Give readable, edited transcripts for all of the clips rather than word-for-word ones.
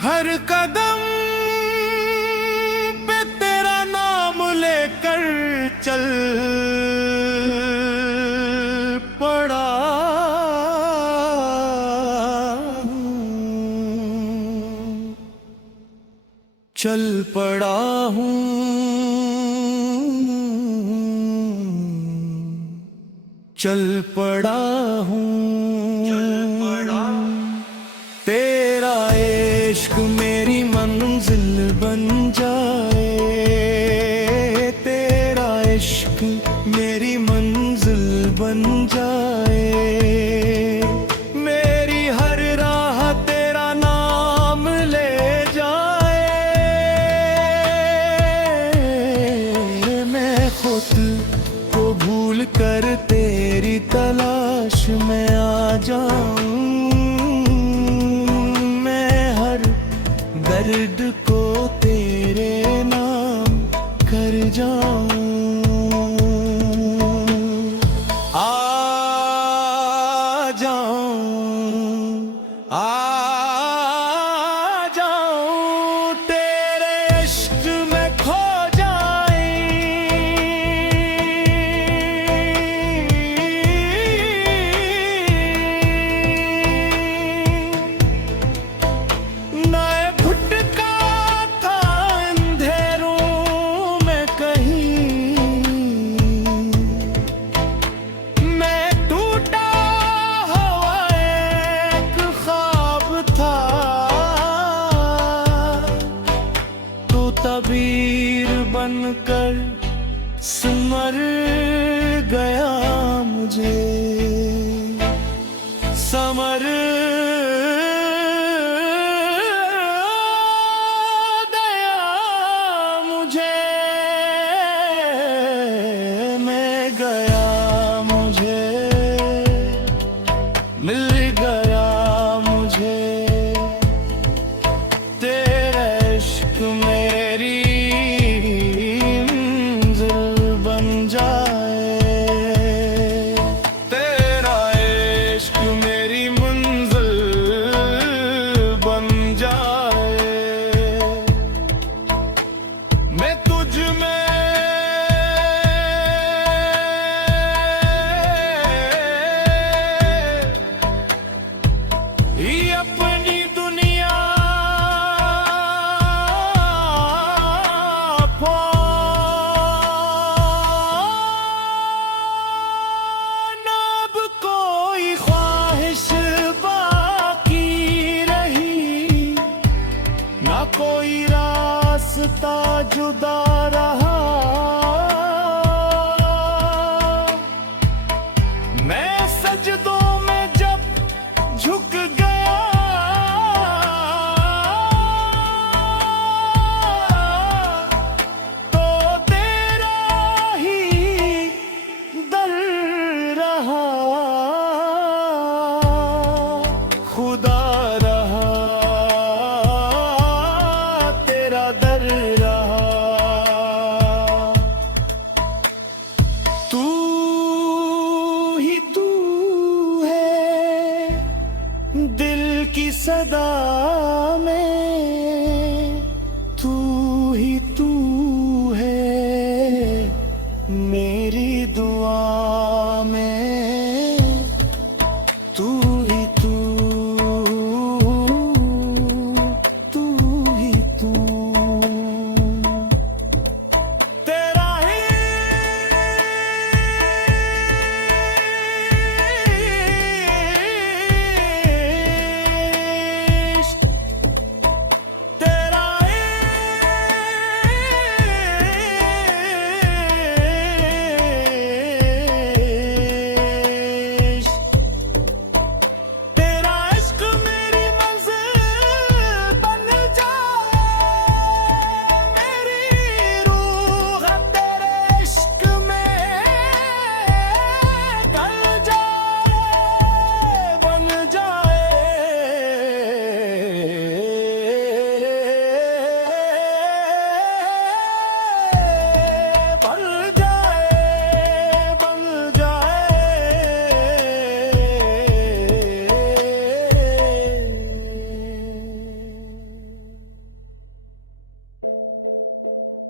हर कदम पे तेरा नाम लेकर चल पड़ा हूँ, चल पड़ा हूँ, चल पड़ा हूँ। तेरा इश्क मेरी मंजिल बन जाए, तेरा इश्क मेरी मंजिल बन जाए। मेरी हर राह तेरा नाम ले जाए। मैं खुद को भूल कर तेरी तलाश में आ जाऊं, दर्द को तेरे नाम कर जाऊं। आ जाऊं, आ जाऊं, तेरे इश्क में खो जाए। तबीर बनकर सिमर गया मुझे, समर गया मुझे, मैं गया मुझे, मिल गया मुझे तेरा इश्क मेरी मंजिल बन जाए। तेरा इश्क मेरी मंजिल बन जाए। मैं तुझ में ही अपनी दुनिया कोई रास्ता जुदा रहा। मैं सजदों में जब झुक गया, तो तेरा ही दर रहा, खुदा रहा, दर रहा।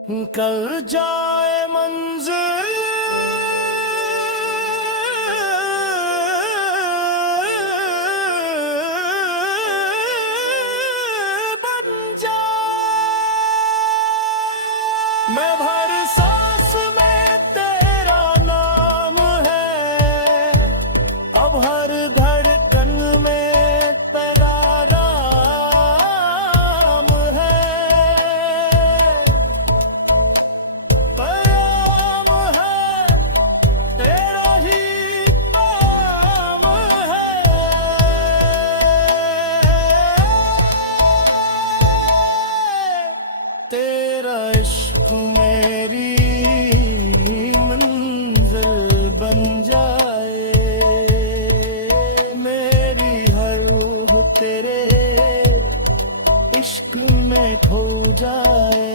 कर जाए मंजिल बन जाए। मैं भर सांस में तेरा नाम है, अब हर धड़कन में तेरा नाम है। पैगाम है तेरा ही काम है। तेरा इश्क मेरी मंजिल बन जाए, मेरी हर रूह तेरे इश्क में खो जाए।